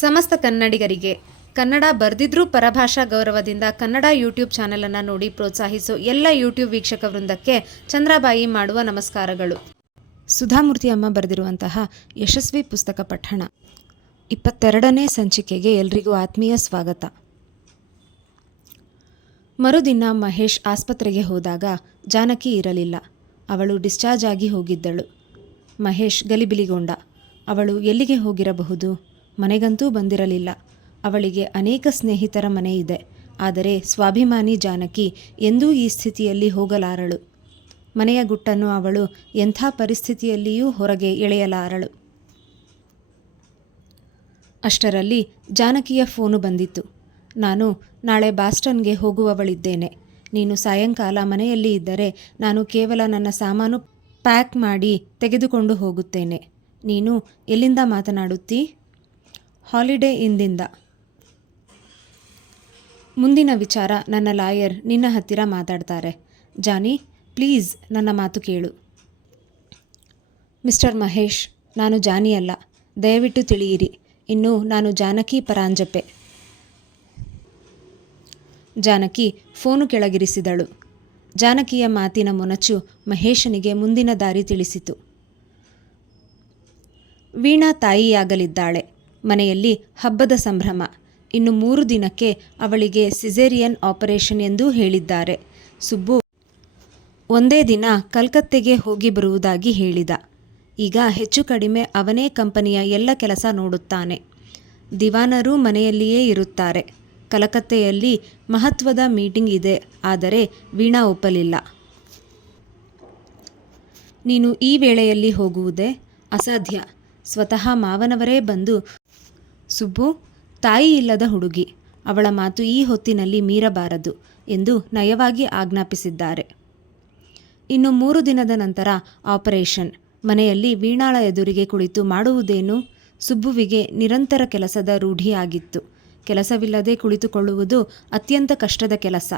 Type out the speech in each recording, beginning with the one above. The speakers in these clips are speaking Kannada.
ಸಮಸ್ತ ಕನ್ನಡಿಗರಿಗೆ ಕನ್ನಡ ಬರೆದಿದ್ರೂ ಪರಭಾಷಾ ಗೌರವದಿಂದ ಕನ್ನಡ ಯೂಟ್ಯೂಬ್ ಚಾನಲನ್ನು ನೋಡಿ ಪ್ರೋತ್ಸಾಹಿಸೋ. ಎಲ್ಲ ಯೂಟ್ಯೂಬ್ ವೀಕ್ಷಕ ವೃಂದಕ್ಕೆ ಚಂದ್ರಬಾಯಿ ಮಾಡುವ ನಮಸ್ಕಾರಗಳು. ಸುಧಾಮೂರ್ತಿ ಅಮ್ಮ ಬರೆದಿರುವಂತಹ ಯಶಸ್ವಿ ಪುಸ್ತಕ ಪಠಣ. ಇಪ್ಪತ್ತೆರಡನೇ ಸಂಚಿಕೆಗೆ ಎಲ್ರಿಗೂ ಆತ್ಮೀಯ ಸ್ವಾಗತ. ಮರುದಿನ ಮಹೇಶ್ ಆಸ್ಪತ್ರೆಗೆ ಹೋದಾಗ ಜಾನಕಿ ಇರಲಿಲ್ಲ. ಅವಳು ಡಿಸ್ಚಾರ್ಜ್ ಆಗಿ ಹೋಗಿದ್ದಳು. ಮಹೇಶ್ ಗಲಿಬಿಲಿಗೊಂಡ. ಅವಳು ಎಲ್ಲಿಗೆ ಹೋಗಿರಬಹುದು? ಮನೆಗಂತೂ ಬಂದಿರಲಿಲ್ಲ. ಅವಳಿಗೆ ಅನೇಕ ಸ್ನೇಹಿತರ ಮನೆ ಇದೆ. ಆದರೆ ಸ್ವಾಭಿಮಾನಿ ಜಾನಕಿ ಎಂದೂ ಈ ಸ್ಥಿತಿಯಲ್ಲಿ ಹೋಗಲಾರಳು. ಮನೆಯ ಗುಟ್ಟನ್ನು ಅವಳು ಎಂಥ ಪರಿಸ್ಥಿತಿಯಲ್ಲಿಯೂ ಹೊರಗೆ ಎಳೆಯಲಾರಳು. ಅಷ್ಟರಲ್ಲಿ ಜಾನಕಿಯ ಫೋನು ಬಂದಿತ್ತು. ನಾನು, ನಾಳೆ ಬಾಸ್ಟನ್ಗೆ ಹೋಗುವವಳಿದ್ದೇನೆ. ನೀನು ಸಾಯಂಕಾಲ ಮನೆಯಲ್ಲಿ ಇದ್ದರೆ ನಾನು ಕೇವಲ ನನ್ನ ಸಾಮಾನು ಪ್ಯಾಕ್ ಮಾಡಿ ತೆಗೆದುಕೊಂಡು ಹೋಗುತ್ತೇನೆ. ನೀನು ಎಲ್ಲಿಂದ ಮಾತನಾಡುತ್ತೀ? ಹಾಲಿಡೇ ಇಂದಿಂದ. ಮುಂದಿನ ವಿಚಾರ, ನನ್ನ ಲಾಯರ್ ನಿನ್ನ ಹತ್ತಿರ ಮಾತಾಡ್ತಾರೆ. ಜಾನಿ, ಪ್ಲೀಸ್ ನನ್ನ ಮಾತು ಕೇಳು. ಮಿಸ್ಟರ್ ಮಹೇಶ್, ನಾನು ಜಾನಿಯಲ್ಲ ದಯವಿಟ್ಟು ತಿಳಿಯಿರಿ. ಇನ್ನು ನಾನು ಜಾನಕಿ ಪರಾಂಜಪೆ. ಜಾನಕಿ ಫೋನು ಕೆಳಗಿರಿಸಿದಳು. ಜಾನಕಿಯ ಮಾತಿನ ಮೊನಚು ಮಹೇಶನಿಗೆ ಮುಂದಿನ ದಾರಿ ತಿಳಿಸಿತು. ವೀಣಾ ತಾಯಿಯಾಗಲಿದ್ದಾಳೆ. ಮನೆಯಲ್ಲಿ ಹಬ್ಬದ ಸಂಭ್ರಮ. ಇನ್ನು ಮೂರು ದಿನಕ್ಕೆ ಅವಳಿಗೆ ಸಿಜೇರಿಯನ್ ಆಪರೇಷನ್ ಎಂದು ಹೇಳಿದ್ದಾರೆ. ಸುಬ್ಬು ಒಂದೇ ದಿನ ಕಲ್ಕತ್ತೆಗೆ ಹೋಗಿ ಬರುವುದಾಗಿ ಹೇಳಿದ. ಈಗ ಹೆಚ್ಚು ಕಡಿಮೆ ಅವನೇ ಕಂಪನಿಯ ಎಲ್ಲ ಕೆಲಸ ನೋಡುತ್ತಾನೆ. ದಿವಾನರು ಮನೆಯಲ್ಲಿಯೇ ಇರುತ್ತಾರೆ. ಕಲಕತ್ತೆಯಲ್ಲಿ ಮಹತ್ವದ ಮೀಟಿಂಗ್ ಇದೆ, ಆದರೆ ವೀಣಾ ಒಪ್ಪಲಿಲ್ಲ. ನೀನು ಈ ವೇಳೆಯಲ್ಲಿ ಹೋಗುವುದೇ ಅಸಾಧ್ಯ. ಸ್ವತಃ ಮಾವನವರೇ ಬಂದು ಸುಬ್ಬು, ತಾಯಿ ಇಲ್ಲದ ಹುಡುಗಿ, ಅವಳ ಮಾತು ಈ ಹೊತ್ತಿನಲ್ಲಿ ಮೀರಬಾರದು ಎಂದು ನಯವಾಗಿ ಆಜ್ಞಾಪಿಸಿದ್ದಾರೆ. ಇನ್ನು ಮೂರು ದಿನದ ನಂತರ ಆಪರೇಷನ್, ಮನೆಯಲ್ಲಿ ವೀಣಾಳ ಎದುರಿಗೆ ಕುಳಿತು ಮಾಡುವುದೇನು? ಸುಬ್ಬುವಿಗೆ ನಿರಂತರ ಕೆಲಸದ ರೂಢಿಯಾಗಿತ್ತು. ಕೆಲಸವಿಲ್ಲದೆ ಕುಳಿತುಕೊಳ್ಳುವುದು ಅತ್ಯಂತ ಕಷ್ಟದ ಕೆಲಸ.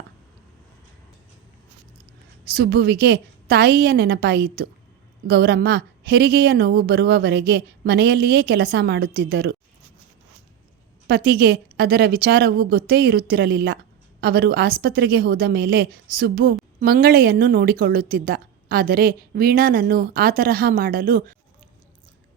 ಸುಬ್ಬುವಿಗೆ ತಾಯಿಯ ನೆನಪಾಯಿತು. ಗೌರಮ್ಮ, ಹೆರಿಗೆಯ ನೋವು ಬರುವವರೆಗೆ ಮನೆಯಲ್ಲಿಯೇ ಕೆಲಸ ಮಾಡುತ್ತಿದ್ದರು. ಪತಿಗೆ ಅದರ ವಿಚಾರವು ಗೊತ್ತೇ ಇರುತ್ತಿರಲಿಲ್ಲ. ಅವರು ಆಸ್ಪತ್ರೆಗೆ ಹೋದ ಮೇಲೆ ಸುಬ್ಬು ಮಂಗಳೆಯನ್ನು ನೋಡಿಕೊಳ್ಳುತ್ತಿದ್ದ. ಆದರೆ ವೀಣಾನನ್ನು ಆ ತರಹ ಮಾಡಲು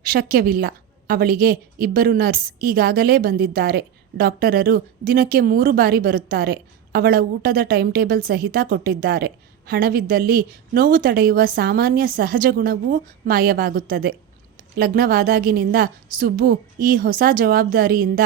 ಶಕ್ಯವಿಲ್ಲ. ಅವಳಿಗೆ ಇಬ್ಬರು ನರ್ಸ್ ಈಗಾಗಲೇ ಬಂದಿದ್ದಾರೆ. ಡಾಕ್ಟರರು ದಿನಕ್ಕೆ ಮೂರು ಬಾರಿ ಬರುತ್ತಾರೆ. ಅವಳ ಊಟದ ಟೈಮ್ ಟೇಬಲ್ ಸಹಿತ ಕೊಟ್ಟಿದ್ದಾರೆ. ಹಣವಿದ್ದಲ್ಲಿ ನೋವು ತಡೆಯುವ ಸಾಮಾನ್ಯ ಸಹಜ ಗುಣವೂ ಮಾಯವಾಗುತ್ತದೆ. ಲಗ್ನವಾದಾಗಿನಿಂದ ಸುಬ್ಬು ಈ ಹೊಸ ಜವಾಬ್ದಾರಿಯಿಂದ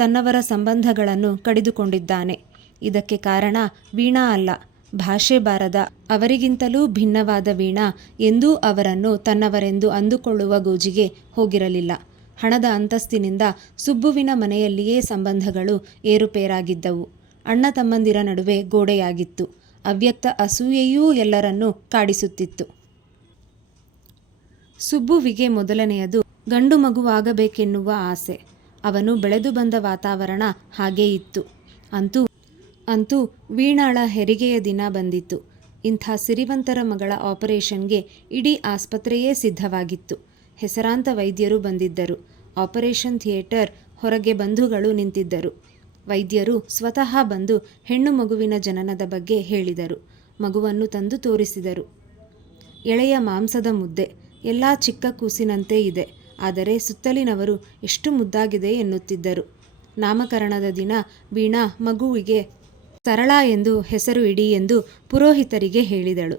ತನ್ನವರ ಸಂಬಂಧಗಳನ್ನು ಕಡಿದುಕೊಂಡಿದ್ದಾನೆ. ಇದಕ್ಕೆ ಕಾರಣ ವೀಣಾ ಅಲ್ಲ. ಭಾಷೆ ಬಾರದ ಅವರಿಗಿಂತಲೂ ಭಿನ್ನವಾದ ವೀಣಾ ಎಂದೂ ಅವರನ್ನು ತನ್ನವರೆಂದು ಅಂದುಕೊಳ್ಳುವ ಗೋಜಿಗೆ ಹೋಗಿರಲಿಲ್ಲ. ಹಣದ ಅಂತಸ್ತಿನಿಂದ ಸುಬ್ಬುವಿನ ಮನೆಯಲ್ಲಿಯೇ ಸಂಬಂಧಗಳು ಏರುಪೇರಾಗಿದ್ದವು. ಅಣ್ಣ ತಮ್ಮಂದಿರ ನಡುವೆ ಗೋಡೆಯಾಗಿತ್ತು. ಅವ್ಯಕ್ತ ಅಸೂಯೆಯೂ ಎಲ್ಲರನ್ನೂ ಕಾಡಿಸುತ್ತಿತ್ತು. ಸುಬ್ಬುವಿಗೆ ಮೊದಲನೆಯದು ಗಂಡು ಮಗುವಾಗಬೇಕೆನ್ನುವ ಆಸೆ. ಅವನು ಬೆಳೆದು ಬಂದ ವಾತಾವರಣ ಹಾಗೇ ಇತ್ತು. ಅಂತೂ ಅಂತೂ ವೀಣಾಳ ಹೆರಿಗೆಯ ದಿನ ಬಂದಿತ್ತು. ಇಂಥ ಸಿರಿವಂತರ ಮಗಳ ಆಪರೇಷನ್ಗೆ ಇಡೀ ಆಸ್ಪತ್ರೆಯೇ ಸಿದ್ಧವಾಗಿತ್ತು. ಹೆಸರಾಂತ ವೈದ್ಯರು ಬಂದಿದ್ದರು. ಆಪರೇಷನ್ ಥಿಯೇಟರ್ ಹೊರಗೆ ಬಂಧುಗಳು ನಿಂತಿದ್ದರು. ವೈದ್ಯರು ಸ್ವತಃ ಬಂದು ಹೆಣ್ಣು ಮಗುವಿನ ಜನನದ ಬಗ್ಗೆ ಹೇಳಿದರು. ಮಗುವನ್ನು ತಂದು ತೋರಿಸಿದರು. ಎಳೆಯ ಮಾಂಸದ ಮುದ್ದೆ, ಎಲ್ಲ ಚಿಕ್ಕ ಕೂಸಿನಂತೆ ಇದೆ. ಆದರೆ ಸುತ್ತಲಿನವರು ಎಷ್ಟು ಮುದ್ದಾಗಿದೆ ಎನ್ನುತ್ತಿದ್ದರು. ನಾಮಕರಣದ ದಿನ ವೀಣಾ ಮಗುವಿಗೆ ಸರಳ ಎಂದು ಹೆಸರು ಇಡಿ ಎಂದು ಪುರೋಹಿತರಿಗೆ ಹೇಳಿದಳು.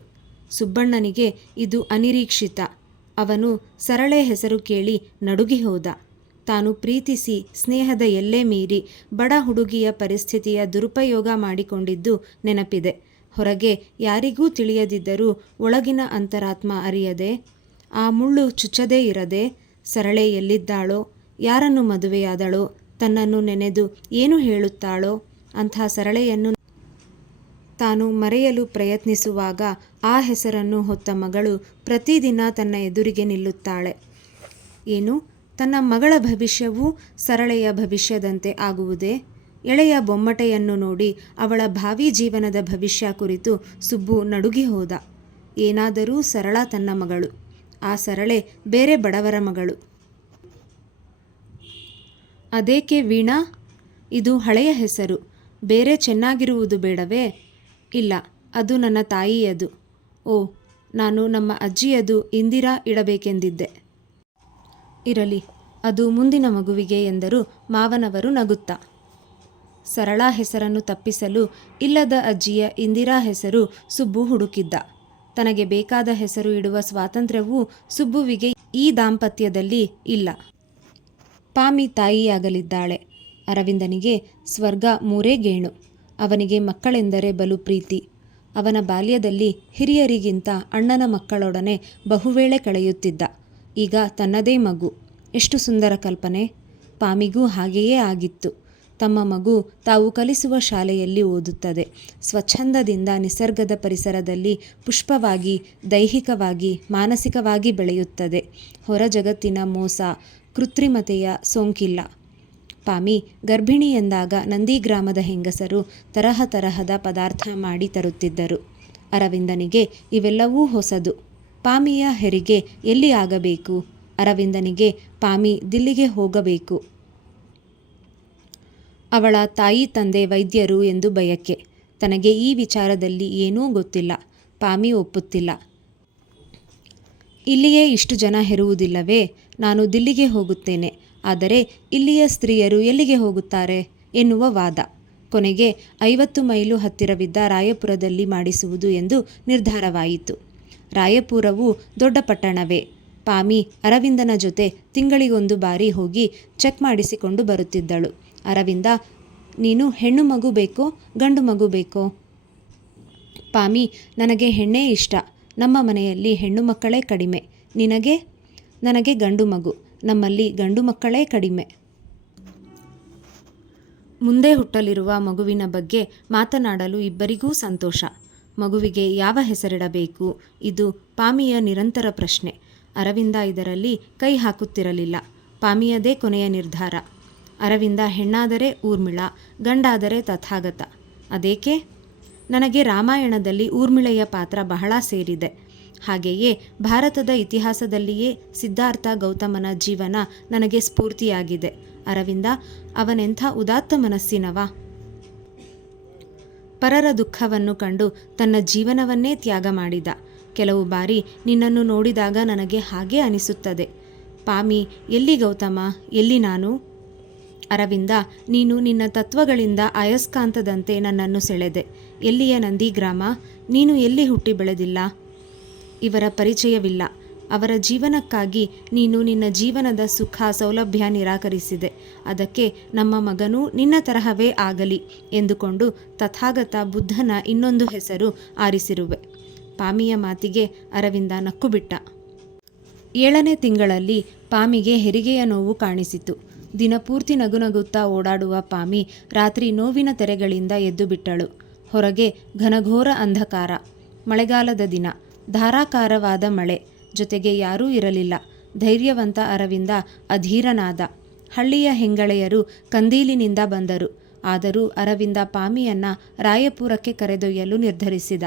ಸುಬ್ಬಣ್ಣನಿಗೆ ಇದು ಅನಿರೀಕ್ಷಿತ. ಅವನು ಸರಳೆ ಹೆಸರು ಕೇಳಿ ನಡುಗಿ ಹೋದ. ತಾನು ಪ್ರೀತಿಸಿ ಸ್ನೇಹದ ಎಲ್ಲೇ ಮೀರಿ ಬಡ ಹುಡುಗಿಯ ಪರಿಸ್ಥಿತಿಯ ದುರುಪಯೋಗ ಮಾಡಿಕೊಂಡಿದ್ದು ನೆನಪಿದೆ. ಹೊರಗೆ ಯಾರಿಗೂ ತಿಳಿಯದಿದ್ದರೂ ಒಳಗಿನ ಅಂತರಾತ್ಮ ಅರಿಯದೆ, ಆ ಮುಳ್ಳು ಚುಚ್ಚದೇ ಇರದೆ ಸರಳೆ ಎಲ್ಲಿದ್ದಾಳೋ ಯಾರನ್ನು ಮದುವೆಯಾದಳೋ? ತನ್ನನ್ನು ನೆನೆದು ಏನು ಹೇಳುತ್ತಾಳೋ? ಅಂಥ ಸರಳೆಯನ್ನು ತಾನು ಮರೆಯಲು ಪ್ರಯತ್ನಿಸುವಾಗ ಆ ಹೆಸರನ್ನು ಹೊತ್ತ ಮಗಳು ಪ್ರತಿದಿನ ತನ್ನ ಎದುರಿಗೆ ನಿಲ್ಲುತ್ತಾಳೆ. ಏನು? ತನ್ನ ಮಗಳ ಭವಿಷ್ಯವೂ ಸರಳೆಯ ಭವಿಷ್ಯದಂತೆ ಆಗುವುದೇ? ಎಳೆಯ ಬೊಮ್ಮಟೆಯನ್ನು ನೋಡಿ ಅವಳ ಭಾವಿ ಜೀವನದ ಭವಿಷ್ಯ ಕುರಿತು ಸುಬ್ಬು ನಡುಗಿ ಹೋದ. ಏನಾದರೂ ಸರಳ ತನ್ನ ಮಗಳು. ಆ ಸರಳೆ ಬೇರೆ ಬಡವರ ಮಗಳು. ಅದೇಕೆ ವೀಣಾ? ಇದು ಹಳೆಯ ಹೆಸರು. ಬೇರೆ ಚೆನ್ನಾಗಿರುವುದು ಬೇಡವೇ? ಇಲ್ಲ, ಅದು ನನ್ನ ತಾಯಿಯದು. ಓ, ನಾನು ನಮ್ಮ ಅಜ್ಜಿಯದು ಇಂದಿರಾ ಇಡಬೇಕೆಂದಿದ್ದೆ. ಇರಲಿ, ಅದು ಮುಂದಿನ ಮಗುವಿಗೆ ಎಂದರು ಮಾವನವರು ನಗುತ್ತಾ. ಸರಳ ಹೆಸರನ್ನು ತಪ್ಪಿಸಲು ಇಲ್ಲದ ಅಜ್ಜಿಯ ಇಂದಿರಾ ಹೆಸರು ಸುಬ್ಬು ಹುಡುಕಿದ್ದ. ತನಗೆ ಬೇಕಾದ ಹೆಸರು ಇಡುವ ಸ್ವಾತಂತ್ರ್ಯವೂ ಸುಬ್ಬುವಿಗೆ ಈ ದಾಂಪತ್ಯದಲ್ಲಿ ಇಲ್ಲ. ಪಾಮಿ ತಾಯಿಯಾಗಲಿದ್ದಾಳೆ. ಅರವಿಂದನಿಗೆ ಸ್ವರ್ಗ ಮೂರೇ ಗೇಣು. ಅವನಿಗೆ ಮಕ್ಕಳೆಂದರೆ ಬಲು ಪ್ರೀತಿ. ಅವನ ಬಾಲ್ಯದಲ್ಲಿ ಹಿರಿಯರಿಗಿಂತ ಅಣ್ಣನ ಮಕ್ಕಳೊಡನೆ ಬಹುವೇಳೆ ಕಳೆಯುತ್ತಿದ್ದ. ಈಗ ತನ್ನದೇ ಮಗು. ಎಷ್ಟು ಸುಂದರ ಕಲ್ಪನೆ. ಪಾಮಿಗೂ ಹಾಗೆಯೇ ಆಗಿತ್ತು. ತಮ್ಮ ಮಗು ತಾವು ಕಲಿಸುವ ಶಾಲೆಯಲ್ಲಿ ಓದುತ್ತದೆ. ಸ್ವಚ್ಛಂದದಿಂದ ನಿಸರ್ಗದ ಪರಿಸರದಲ್ಲಿ ಪುಷ್ಪವಾಗಿ, ದೈಹಿಕವಾಗಿ, ಮಾನಸಿಕವಾಗಿ ಬೆಳೆಯುತ್ತದೆ. ಹೊರ ಜಗತ್ತಿನ ಮೋಸ, ಕೃತ್ರಿಮತೆಯ ಸೋಂಕಿಲ್ಲ. ಪಾಮಿ, ಗರ್ಭಿಣಿ ಎಂದಾಗ ನಂದಿಗ್ರಾಮದ ಹೆಂಗಸರು ತರಹ ತರಹದ ಪದಾರ್ಥ ಮಾಡಿ ತರುತ್ತಿದ್ದರು. ಅರವಿಂದನಿಗೆ ಇವೆಲ್ಲವೂ ಹೊಸದು. ಪಾಮಿಯ ಹೆರಿಗೆ ಎಲ್ಲಿ ಆಗಬೇಕು? ಅರವಿಂದನಿಗೆ ಪಾಮಿ ದಿಲ್ಲಿಗೆ ಹೋಗಬೇಕು. ಅವಳ ತಾಯಿ ತಂದೆ ವೈದ್ಯರು ಎಂದು ಬಯಕೆ. ತನಗೆ ಈ ವಿಚಾರದಲ್ಲಿ ಏನೂ ಗೊತ್ತಿಲ್ಲ. ಪಾಮಿ ಒಪ್ಪುತ್ತಿಲ್ಲ. ಇಲ್ಲಿಯೇ ಇಷ್ಟು ಜನ ಹೆರುವುದಿಲ್ಲವೇ? ನಾನು ದಿಲ್ಲಿಗೆ ಹೋಗುತ್ತೇನೆ. ಆದರೆ ಇಲ್ಲಿಯ ಸ್ತ್ರೀಯರು ಎಲ್ಲಿಗೆ ಹೋಗುತ್ತಾರೆ? ಎನ್ನುವ ವಾದ. ಕೊನೆಗೆ ಐವತ್ತು ಮೈಲು ಹತ್ತಿರವಿದ್ದ ರಾಯಪುರದಲ್ಲಿ ಮಾಡಿಸುವುದು ಎಂದು ನಿರ್ಧಾರವಾಯಿತು. ರಾಯಪುರವು ದೊಡ್ಡ ಪಟ್ಟಣವೇ. ಪಾಮಿ ಅರವಿಂದನ ಜೊತೆ ತಿಂಗಳಿಗೊಂದು ಬಾರಿ ಹೋಗಿ ಚೆಕ್ ಮಾಡಿಸಿಕೊಂಡು ಬರುತ್ತಿದ್ದಳು. ಅರವಿಂದ, ನೀನು ಹೆಣ್ಣು ಮಗು ಬೇಕೋ, ಗಂಡು ಮಗು ಬೇಕೋ? ಪಾಮಿ, ನನಗೆ ಹೆಣ್ಣೇ ಇಷ್ಟ. ನಮ್ಮ ಮನೆಯಲ್ಲಿ ಹೆಣ್ಣು ಮಕ್ಕಳೇ ಕಡಿಮೆ. ನಿನಗೆ? ನನಗೆ ಗಂಡು ಮಗು. ನಮ್ಮಲ್ಲಿ ಗಂಡು ಮಕ್ಕಳೇ ಕಡಿಮೆ. ಮುಂದೆ ಹುಟ್ಟಲಿರುವ ಮಗುವಿನ ಬಗ್ಗೆ ಮಾತನಾಡಲು ಇಬ್ಬರಿಗೂ ಸಂತೋಷ. ಮಗುವಿಗೆ ಯಾವ ಹೆಸರಿಡಬೇಕು? ಇದು ಪಾಮಿಯ ನಿರಂತರ ಪ್ರಶ್ನೆ. ಅರವಿಂದ ಇದರಲ್ಲಿ ಕೈ ಹಾಕುತ್ತಿರಲಿಲ್ಲ. ಪಾಮಿಯದೇ ಕೊನೆಯ ನಿರ್ಧಾರ. ಅರವಿಂದ ಹೆಣ್ಣಾದರೆ ಊರ್ಮಿಳ, ಗಂಡಾದರೆ ತಥಾಗತ. ಅದೇಕೆ? ನನಗೆ ರಾಮಾಯಣದಲ್ಲಿ ಊರ್ಮಿಳೆಯ ಪಾತ್ರ ಬಹಳ ಸೇರಿದೆ. ಹಾಗೆಯೇ ಭಾರತದ ಇತಿಹಾಸದಲ್ಲಿಯೇ ಸಿದ್ಧಾರ್ಥ ಗೌತಮನ ಜೀವನ ನನಗೆ ಸ್ಫೂರ್ತಿಯಾಗಿದೆ. ಅರವಿಂದ, ಅವನೆಂಥ ಉದಾತ್ತ ಮನಸ್ಸಿನವ? ಪರರ ದುಃಖವನ್ನು ಕಂಡು ತನ್ನ ಜೀವನವನ್ನೇ ತ್ಯಾಗ ಮಾಡಿದ. ಕೆಲವು ಬಾರಿ ನಿನ್ನನ್ನು ನೋಡಿದಾಗ ನನಗೆ ಹಾಗೆ ಅನಿಸುತ್ತದೆ. ಪಾಮಿ, ಎಲ್ಲಿ ಗೌತಮ, ಎಲ್ಲಿ ನಾನು? ಅರವಿಂದ, ನೀನು ನಿನ್ನ ತತ್ವಗಳಿಂದ ಅಯಸ್ಕಾಂತದಂತೆ ನನ್ನನ್ನು ಸೆಳೆದೆ. ಎಲ್ಲಿಯ ನಂದಿಗ್ರಾಮ ನೀನು ಎಲ್ಲಿ ಹುಟ್ಟಿ ಬೆಳೆದಿಲ್ಲ? ಇವರ ಪರಿಚಯವಿಲ್ಲ. ಅವರ ಜೀವನಕ್ಕಾಗಿ ನೀನು ನಿನ್ನ ಜೀವನದ ಸುಖ ಸೌಲಭ್ಯ ನಿರಾಕರಿಸಿದೆ. ಅದಕ್ಕೆ ನಮ್ಮ ಮಗನೂ ನಿನ್ನ ತರಹವೇ ಆಗಲಿ ಎಂದುಕೊಂಡು ತಥಾಗತ ಬುದ್ಧನ ಇನ್ನೊಂದು ಹೆಸರು ಆರಿಸಿರುವೆ. ಪಾಮಿಯ ಮಾತಿಗೆ ಅರವಿಂದ ನಕ್ಕುಬಿಟ್ಟ. ಏಳನೇ ತಿಂಗಳಲ್ಲಿ ಪಾಮಿಗೆ ಹೆರಿಗೆಯ ನೋವು ಕಾಣಿಸಿತು. ದಿನಪೂರ್ತಿ ನಗುನಗುತ್ತಾ ಓಡಾಡುವ ಪಾಮಿ ರಾತ್ರಿ ನೋವಿನ ತೆರೆಗಳಿಂದ ಎದ್ದು ಬಿಟ್ಟಳು ಹೊರಗೆ ಘನಘೋರ ಅಂಧಕಾರ. ಮಳೆಗಾಲದ ದಿನ. ಧಾರಾಕಾರವಾದ ಮಳೆ. ಜೊತೆಗೆ ಯಾರೂ ಇರಲಿಲ್ಲ. ಧೈರ್ಯವಂತ ಅರವಿಂದ ಅಧೀರನಾದ. ಹಳ್ಳಿಯ ಹೆಂಗಳೆಯರು ಕಂದೀಲಿನಿಂದ ಬಂದರು. ಆದರೂ ಅರವಿಂದ ಪಾಮಿಯನ್ನ ರಾಯಪುರಕ್ಕೆ ಕರೆದೊಯ್ಯಲು ನಿರ್ಧರಿಸಿದ.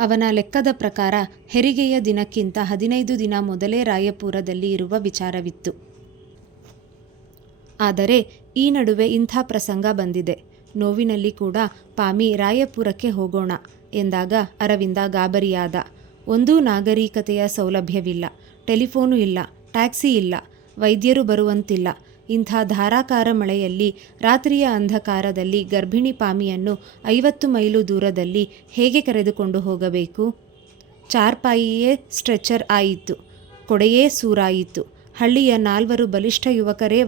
ಅವನ ಲೆಕ್ಕದ ಪ್ರಕಾರ ಹೆರಿಗೆಯ ದಿನಕ್ಕಿಂತ ಹದಿನೈದು ದಿನ ಮೊದಲೇ ರಾಯಪುರದಲ್ಲಿ ಇರುವ ವಿಚಾರವಿತ್ತು. ಆದರೆ ಈ ನಡುವೆ ಇಂಥ ಪ್ರಸಂಗ ಬಂದಿದೆ. ನೋವಿನಲ್ಲಿ ಕೂಡ ಪಾಮಿ ರಾಯಪುರಕ್ಕೆ ಹೋಗೋಣ ಎಂದಾಗ ಅರವಿಂದ ಗಾಬರಿಯಾದ. ಒಂದೂ ನಾಗರಿಕತೆಯ ಸೌಲಭ್ಯವಿಲ್ಲ. ಟೆಲಿಫೋನು ಇಲ್ಲ, ಟ್ಯಾಕ್ಸಿ ಇಲ್ಲ, ವೈದ್ಯರು ಬರುವಂತಿಲ್ಲ. ಇಂಥ ಧಾರಾಕಾರ ಮಳೆಯಲ್ಲಿ ರಾತ್ರಿಯ ಅಂಧಕಾರದಲ್ಲಿ ಗರ್ಭಿಣಿ ಪಾಮಿಯನ್ನು ಐವತ್ತು ಮೈಲು ದೂರದಲ್ಲಿ ಹೇಗೆ ಕರೆದುಕೊಂಡು ಹೋಗಬೇಕು? ಚಾರ್ಪಾಯಿಯೇ ಸ್ಟ್ರೆಚರ್ ಆಯಿತು, ಕೊಡೆಯೇ ಸೂರಾಯಿತು. ಹಳ್ಳಿಯ ನಾಲ್ವರು ಬಲಿಷ್ಠ ಯುವಕರೇ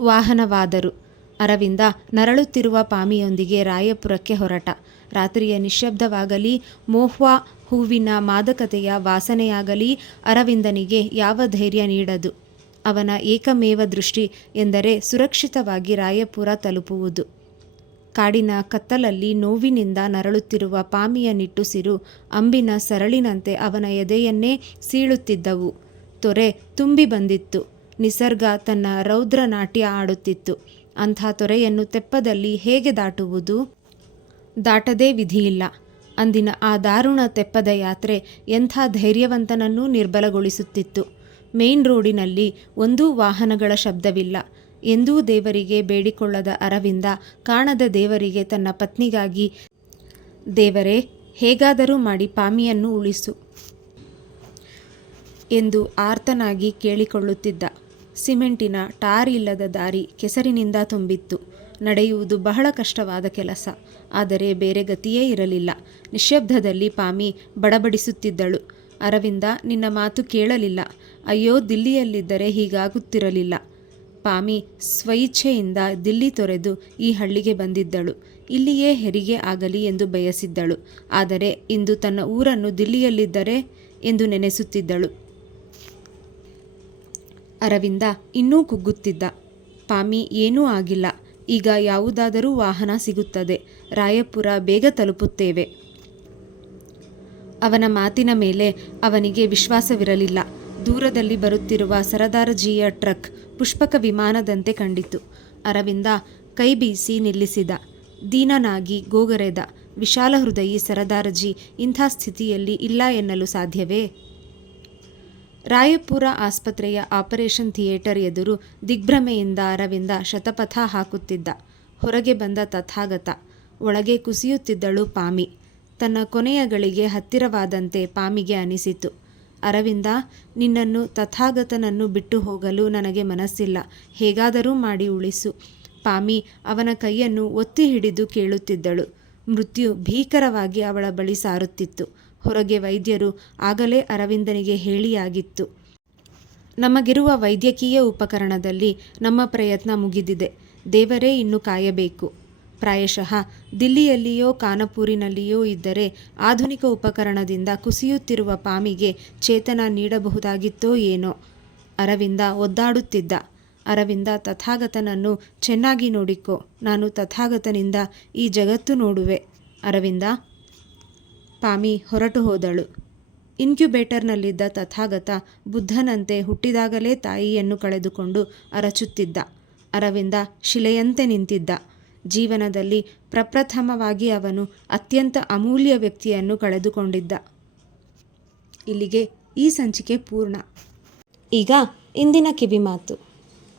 ವಾಹನವಾದರು. ಅರವಿಂದ ನರಳುತ್ತಿರುವ ಪಾಮಿಯೊಂದಿಗೆ ರಾಯಪುರಕ್ಕೆ ಹೊರಟ. ರಾತ್ರಿಯ ನಿಶ್ಶಬ್ದವಾಗಲಿ, ಮೋಹ್ವಾ ಹೂವಿನ ಮಾದಕತೆಯ ವಾಸನೆಯಾಗಲಿ ಅರವಿಂದನಿಗೆ ಯಾವ ಧೈರ್ಯ ನೀಡದು? ಅವನ ಏಕಮೇವ ದೃಷ್ಟಿ ಎಂದರೆ ಸುರಕ್ಷಿತವಾಗಿ ರಾಯಪುರ ತಲುಪುವುದು. ಕಾಡಿನ ಕತ್ತಲಲ್ಲಿ ನೋವಿನಿಂದ ನರಳುತ್ತಿರುವ ಪಾಮಿಯ ನಿಟ್ಟುಸಿರು ಅಂಬಿನ ಸರಳಿನಂತೆ ಅವನ ಎದೆಯನ್ನೇ ಸೀಳುತ್ತಿದ್ದವು. ತೊರೆ ತುಂಬಿ ಬಂದಿತ್ತು. ನಿಸರ್ಗ ತನ್ನ ರೌದ್ರ ನಾಟ್ಯ ಆಡುತ್ತಿತ್ತು. ಅಂಥ ತೊರೆಯನ್ನು ತೆಪ್ಪದಲ್ಲಿ ಹೇಗೆ ದಾಟುವುದು? ದಾಟದೇ ವಿಧಿಯಿಲ್ಲ. ಅಂದಿನ ಆ ದಾರುಣ ತೆಪ್ಪದ ಯಾತ್ರೆ ಎಂಥ ಧೈರ್ಯವಂತನನ್ನೂ ನಿರ್ಬಲಗೊಳಿಸುತ್ತಿತ್ತು. ಮೇನ್ ರೋಡಿನಲ್ಲಿ ಒಂದೂ ವಾಹನಗಳ ಶಬ್ದವಿಲ್ಲ. ಎಂದೂ ದೇವರಿಗೆ ಬೇಡಿಕೊಳ್ಳದ ಅರವಿಂದ ಕಾಣದ ದೇವರಿಗೆ ತನ್ನ ಪತ್ನಿಗಾಗಿ, ದೇವರೇ, ಹೇಗಾದರೂ ಮಾಡಿ ಪಾಮಿಯನ್ನು ಉಳಿಸು ಎಂದು ಆರ್ತನಾಗಿ ಕೇಳಿಕೊಳ್ಳುತ್ತಿದ್ದ. ಸಿಮೆಂಟಿನ ಟಾರ್ ಇಲ್ಲದ ದಾರಿ ಕೆಸರಿನಿಂದ ತುಂಬಿತ್ತು. ನಡೆಯುವುದು ಬಹಳ ಕಷ್ಟವಾದ ಕೆಲಸ. ಆದರೆ ಬೇರೆ ಗತಿಯೇ ಇರಲಿಲ್ಲ. ನಿಶ್ಶಬ್ದದಲ್ಲಿ ಪಾಮಿ ಬಡಬಡಿಸುತ್ತಿದ್ದಳು. ಅರವಿಂದ, ನಿನ್ನ ಮಾತು ಕೇಳಲಿಲ್ಲ. ಅಯ್ಯೋ, ದಿಲ್ಲಿಯಲ್ಲಿದ್ದರೆ ಹೀಗಾಗುತ್ತಿರಲಿಲ್ಲ. ಪಾಮಿ ಸ್ವಇಚ್ಛೆಯಿಂದ ದಿಲ್ಲಿ ತೊರೆದು ಈ ಹಳ್ಳಿಗೆ ಬಂದಿದ್ದಳು. ಇಲ್ಲಿಯೇ ಹೆರಿಗೆ ಆಗಲಿ ಎಂದು ಬಯಸಿದ್ದಳು. ಆದರೆ ಇಂದು ತನ್ನ ಊರನ್ನು ದಿಲ್ಲಿಯಲ್ಲಿದ್ದರೆ ಎಂದು ನೆನೆಸುತ್ತಿದ್ದಳು. ಅರವಿಂದ ಇನ್ನೂ ಕುಗ್ಗುತ್ತಿದ್ದ. ಪಾಮಿ, ಏನೂ ಆಗಿಲ್ಲ. ಈಗ ಯಾವುದಾದರೂ ವಾಹನ ಸಿಗುತ್ತದೆ. ರಾಯಪುರ ಬೇಗ ತಲುಪುತ್ತೇವೆ. ಅವನ ಮಾತಿನ ಮೇಲೆ ಅವನಿಗೆ ವಿಶ್ವಾಸವಿರಲಿಲ್ಲ. ದೂರದಲ್ಲಿ ಬರುತ್ತಿರುವ ಸರದಾರಜಿಯ ಟ್ರಕ್ ಪುಷ್ಪಕ ವಿಮಾನದಂತೆ ಕಂಡಿತು. ಅರವಿಂದ ಕೈ ಬೀಸಿ ನಿಲ್ಲಿಸಿದ. ದೀನನಾಗಿ ಗೋಗರೆದ. ವಿಶಾಲ ಹೃದಯಿ ಸರದಾರಜಿ ಇಂಥ ಸ್ಥಿತಿಯಲ್ಲಿ ಇಲ್ಲ ಎನ್ನಲು ಸಾಧ್ಯವೇ? ರಾಯಪುರ ಆಸ್ಪತ್ರೆಯ ಆಪರೇಷನ್ ಥಿಯೇಟರ್ ಎದುರು ದಿಗ್ಭ್ರಮೆಯಿಂದ ಅರವಿಂದ ಶತಪಥ ಹಾಕುತ್ತಿದ್ದ. ಹೊರಗೆ ಬಂದ ತಥಾಗತ, ಒಳಗೆ ಕುಸಿಯುತ್ತಿದ್ದಳು ಪಾಮಿ. ತನ್ನ ಕೊನೆಯ ಗಳಿಗೆ ಹತ್ತಿರವಾದಂತೆ ಪಾಮಿಗೆ ಅನಿಸಿತು. ಅರವಿಂದ, ನಿನ್ನನ್ನು ತಥಾಗತನನ್ನು ಬಿಟ್ಟು ಹೋಗಲು ನನಗೆ ಮನಸ್ಸಿಲ್ಲ. ಹೇಗಾದರೂ ಮಾಡಿ ಉಳಿಸು. ಪಾಮಿ ಅವನ ಕೈಯನ್ನು ಒತ್ತಿ ಹಿಡಿದು ಕೇಳುತ್ತಿದ್ದಳು. ಮೃತ್ಯು ಭೀಕರವಾಗಿ ಅವಳ ಬಳಿ ಸಾರುತ್ತಿತ್ತು. ಹೊರಗೆ ವೈದ್ಯರು ಆಗಲೇ ಅರವಿಂದನಿಗೆ ಹೇಳಿಯಾಗಿತ್ತು. ನಮಗಿರುವ ವೈದ್ಯಕೀಯ ಉಪಕರಣದಲ್ಲಿ ನಮ್ಮ ಪ್ರಯತ್ನ ಮುಗಿದಿದೆ. ದೇವರೇ ಇನ್ನು ಕಾಯಬೇಕು. ಪ್ರಾಯಶಃ ದಿಲ್ಲಿಯಲ್ಲಿಯೋ, ಕಾನಪೂರಿನಲ್ಲಿಯೋ ಇದ್ದರೆ ಆಧುನಿಕ ಉಪಕರಣದಿಂದ ಕುಸಿಯುತ್ತಿರುವ ಪಾಮಿಗೆ ಚೇತನ ನೀಡಬಹುದಾಗಿತ್ತೋ ಏನೋ. ಅರವಿಂದ ಒದ್ದಾಡುತ್ತಿದ್ದ. ಅರವಿಂದ ತಥಾಗತನನ್ನು ಚೆನ್ನಾಗಿ ನೋಡಿಕೊ. ನಾನು ತಥಾಗತನಿಂದ ಈ ಜಗತ್ತು ನೋಡುವೆ. ಅರವಿಂದ. ಪಾಮಿ ಹೊರಟು ಹೋದಳು. ಇನ್ಕ್ಯುಬೇಟರ್ನಲ್ಲಿದ್ದ ತಥಾಗತ ಬುದ್ಧನಂತೆ ಹುಟ್ಟಿದಾಗಲೇ ತಾಯಿಯನ್ನು ಕಳೆದುಕೊಂಡು ಅರಚುತ್ತಿದ್ದ. ಅರವಿಂದ ಶಿಲೆಯಂತೆ ನಿಂತಿದ್ದ. ಜೀವನದಲ್ಲಿ ಪ್ರಪ್ರಥಮವಾಗಿ ಅವನು ಅತ್ಯಂತ ಅಮೂಲ್ಯ ವ್ಯಕ್ತಿಯನ್ನು ಕಳೆದುಕೊಂಡಿದ್ದ. ಇಲ್ಲಿಗೆ ಈ ಸಂಚಿಕೆ ಪೂರ್ಣ. ಈಗ ಇಂದಿನ ಕಿವಿಮಾತು.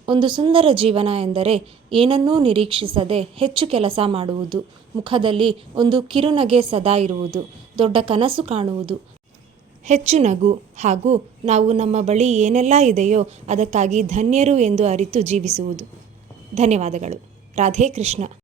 ಒಂದು ಸುಂದರ ಜೀವನ ಎಂದರೆ ಏನನ್ನೂ ನಿರೀಕ್ಷಿಸದೆ ಹೆಚ್ಚು ಕೆಲಸ ಮಾಡುವುದು. ಮುಖದಲ್ಲಿ ಒಂದು ಕಿರುನಗೆ ಸದಾ ಇರುವುದು. ದೊಡ್ಡ ಕನಸು ಕಾಣುವುದು. ಹೆಚ್ಚು ನಗು. ಹಾಗೂ ನಾವು ನಮ್ಮ ಬಳಿ ಏನೆಲ್ಲ ಇದೆಯೋ ಅದಕ್ಕಾಗಿ ಧನ್ಯರು ಎಂದು ಅರಿತು ಜೀವಿಸುವುದು. ಧನ್ಯವಾದಗಳು. ರಾಧೇ ಕೃಷ್ಣ.